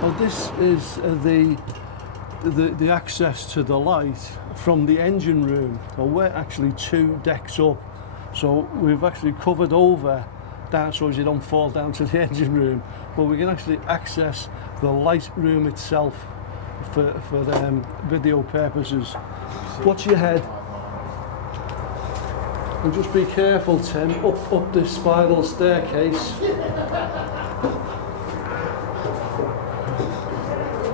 Well, this is the access to the light from the engine room. So we're actually 2 decks up. So we've actually covered over that so as you don't fall down to the engine room. But we can actually access the light room itself for video purposes. Watch your head. And just be careful, Tim, up this spiral staircase.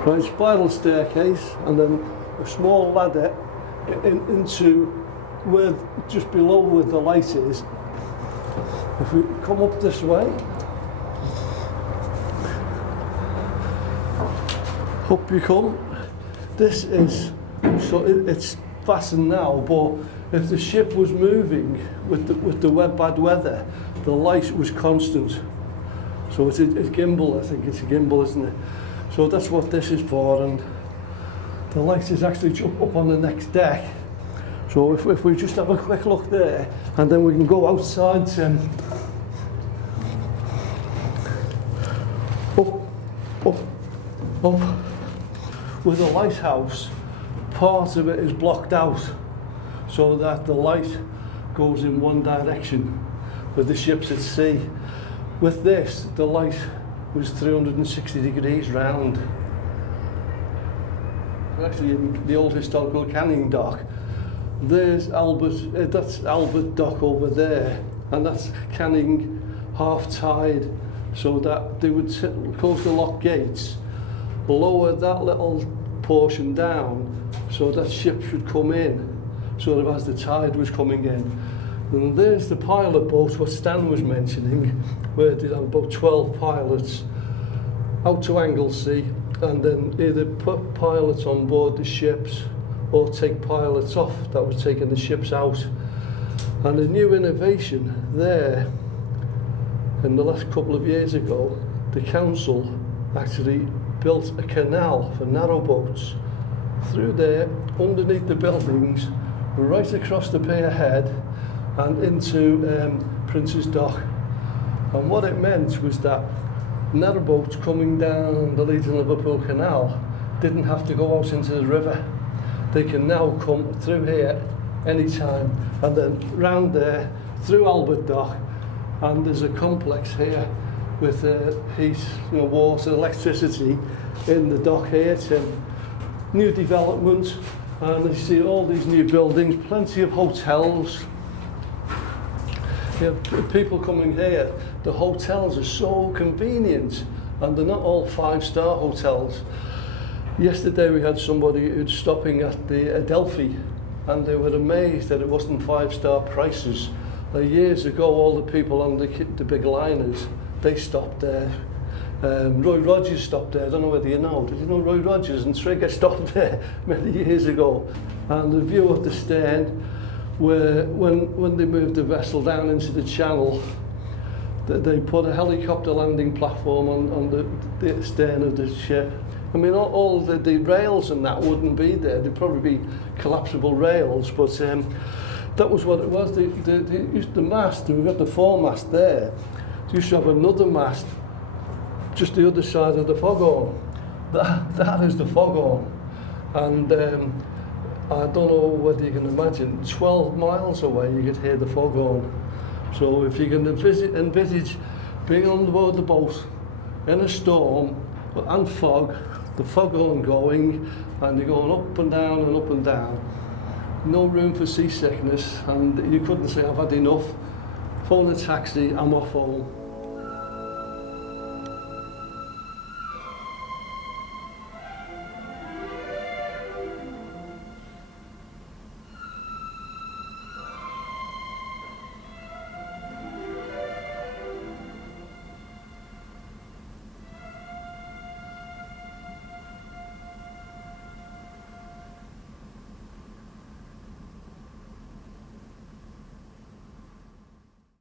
Right, spiral staircase, and then a small ladder into where, just below where the light is. If we come up this way, up you come. This is, so it's fastened now, but if the ship was moving with the bad weather, the light was constant. So it's a gimbal, I think it's a gimbal, isn't it? So that's what this is for, and the light is actually up on the next deck. So if we just have a quick look there, and then we can go outside, up. With the lighthouse, part of it is blocked out, so that the light goes in one direction with the ships at sea. With this, the light was 360 degrees round. Actually, in the old historical canning dock, there's Albert, that's Albert Dock over there, and that's canning half tide, so that they would close the lock gates, lower that little portion down, so that ships should come in, sort of as the tide was coming in. And there's the pilot boat, what Stan was mentioning, where they have about 12 pilots out to Anglesey, and then either put pilots on board the ships or take pilots off that was taking the ships out. And a new innovation there, in the last couple of years ago, the council actually built a canal for narrowboats through there, underneath the buildings, right across the pier head and into Prince's Dock. And what it meant was that narrowboats coming down the Leeds and Liverpool Canal didn't have to go out into the river. They can now come through here anytime, and then round there through Albert Dock, and there's a complex here with heat, water, electricity in the dock here. It's a new development, and you see all these new buildings, plenty of hotels. You have people coming here. The hotels are so convenient, and they're not all 5-star hotels. Yesterday we had somebody who's stopping at the Adelphi, and they were amazed that it wasn't 5-star prices. Years ago, all the people on the big liners, they stopped there. Roy Rogers stopped there. I don't know whether you know. Did you know Roy Rogers and Trigger stopped there many years ago? And the view of the stern, where when they moved the vessel down into the channel, they put a helicopter landing platform on the stern of the ship. I mean, all the rails and that wouldn't be there. They'd probably be collapsible rails, but that was what it was. The mast, we've got the foremast there. They used to have another mast just the other side of the foghorn. That is the foghorn. And I don't know whether you can imagine, 12 miles away you could hear the foghorn. So if you can envisage being on board the boat in a storm and fog, the foghorn going, and you're going up and down and up and down. No room for seasickness, and you couldn't say, I've had enough. Phone a taxi, I'm off home.